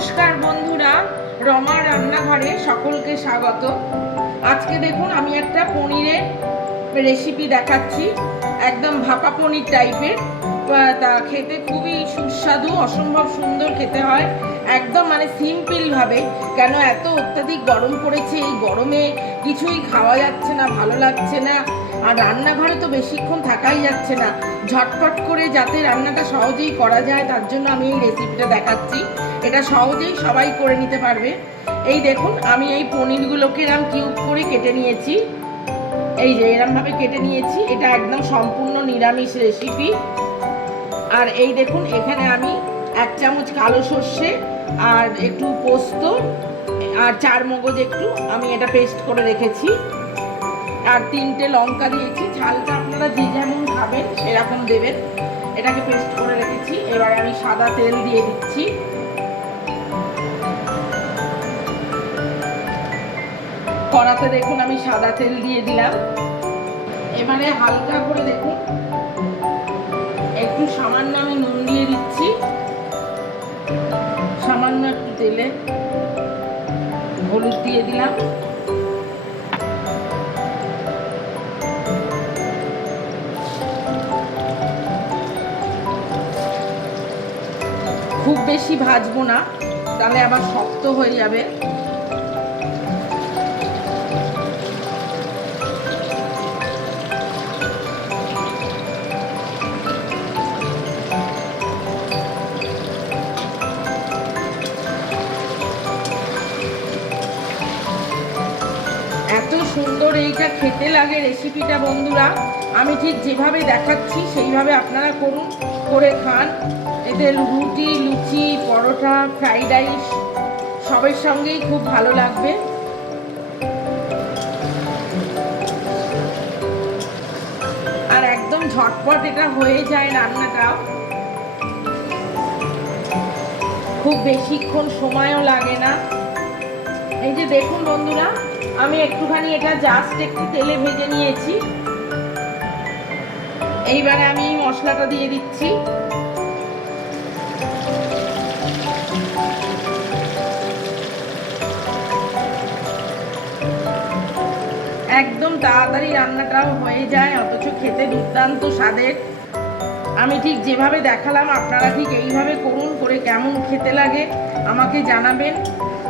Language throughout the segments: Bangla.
নমস্কার বন্ধুরা, রমা রান্নাঘরে সকলকে স্বাগত। আজকে দেখুন আমি একটা পনিরের রেসিপি দেখাচ্ছি, একদম ভাপা পনির টাইপের। তা খেতে খুবই সুস্বাদু, অসম্ভব সুন্দর খেতে হয়, একদম মানে সিম্পলভাবে। কেন এত অত্যাধিক গরম পড়েছে, এই গরমে কিছুই খাওয়া যাচ্ছে না, ভালো লাগছে না, আর রান্নাঘরে তো বেশিক্ষণ থাকাই যাচ্ছে না। ঝটপট করে যাতে রান্নাটা সহজেই করা যায় তার জন্য আমি এই রেসিপিটা দেখাচ্ছি। এটা সহজেই সবাই করে নিতে পারবে। এই দেখুন আমি এই পনিরগুলোকে এরকম কিউব করে কেটে নিয়েছি, এই যে এরমভাবে কেটে নিয়েছি। এটা একদম সম্পূর্ণ নিরামিষ রেসিপি। আর এই দেখুন এখানে আমি 1 চামচ কালো সর্ষে আর একটু পোস্ত আর 4 মগজ একটু আমি এটা পেস্ট করে রেখেছি, আর 3টে লঙ্কা দিয়েছি। ঝালটা আপনারা যে যেমন খাবেন সেরকম দেবেন। এটাকে পেস্ট করে রেখেছি। এবার আমি সাদা তেল দিয়ে দিচ্ছি। কড়াতে দেখুন আমি সাদা তেল দিয়ে দিলাম। এবারে হালকা করে দেখুন একটু সামান্য আমি নুন দিয়ে দিচ্ছি, সামান্য একটু তেলে হলুদ দিয়ে দিলাম, খুব বেশি ভাজবো না, তাহলে আবার শক্ত হয়ে যাবে। এত সুন্দর এইটা খেতে লাগে রেসিপিটা বন্ধুরা। আমি ঠিক যেভাবে দেখাচ্ছি সেইভাবে আপনারা করুন, করে খান। এতে রুটি, লুচি, পরোটা, ফ্রাইড রাইস সবের সঙ্গেই খুব ভালো লাগবে। আর একদম ঝটপট এটা হয়ে যায় রান্নাটাও, খুব বেশিক্ষণ সময়ও লাগে না। এই যে দেখুন বন্ধুরা, আমি একটুখানি এটা জাস্ট একটু তেলে ভেজে নিয়েছি। এইবারে আমি মশলাটা দিয়ে দিচ্ছি। একদম তাড়াতাড়ি রান্নাটাও হয়ে যায়, অথচ খেতে দুর্দান্ত স্বাদের। আমি ঠিক যেভাবে দেখালাম আপনারা ঠিক এইভাবে করুন, করে কেমন খেতে লাগে আমাকে জানাবেন।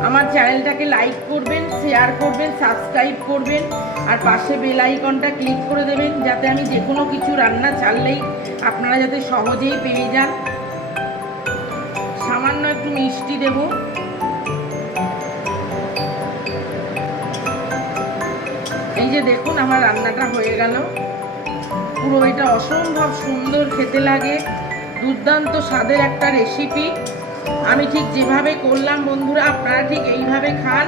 আমার চ্যানেলটাকে লাইক করবেন, শেয়ার করবেন, সাবস্ক্রাইব করবেন, আর পাশে বেল আইকনটা ক্লিক করে দেবেন, যাতে আমি যে কোনো কিছু রান্না ছাড়লেই আপনারা যাতে সহজেই পেয়ে যান। সামান্য একটু মিষ্টি দেব। এই যে দেখুন আমার রান্নাটা হয়ে গেল। পুরো এটা অসম্ভব সুন্দর খেতে লাগে, দুর্দান্ত স্বাদের একটা রেসিপি। আমি ঠিক যেভাবে করলাম বন্ধুরা, আপনারা ঠিক এইভাবে খান।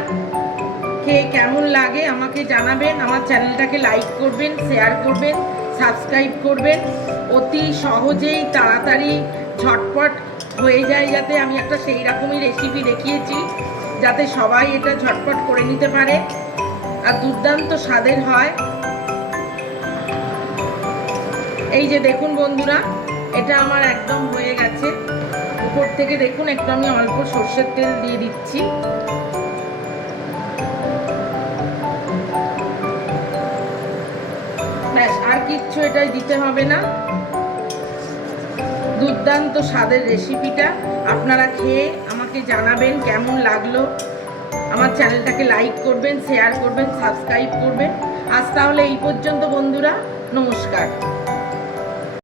খেয়ে কেমন লাগে আমাকে জানাবেন। আমার চ্যানেলটাকে লাইক করবেন, শেয়ার করবেন, সাবস্ক্রাইব করবেন। অতি সহজেই তাড়াতাড়ি ঝটপট হয়ে যায়, যাতে আমি একটা সেই রকমই রেসিপি দেখিয়েছি, যাতে সবাই এটা ঝটপট করে নিতে পারে আর দুর্দান্ত স্বাদের হয়। এই যে দেখুন বন্ধুরা, এটা আমার একদম হয়ে গেছে। উপর থেকে দেখুন একটু আমি অল্প সর্ষের তেল দিয়ে দিচ্ছি। ব্যাস, আর কিচ্ছু এটাই দিতে হবে না। দুর্দান্ত স্বাদের রেসিপিটা আপনারা খেয়ে আমাকে জানাবেন কেমন লাগলো। আমার চ্যানেলটাকে লাইক করবেন, শেয়ার করবেন, সাবস্ক্রাইব করবেন। আজ তাহলে এই পর্যন্ত বন্ধুরা, নমস্কার।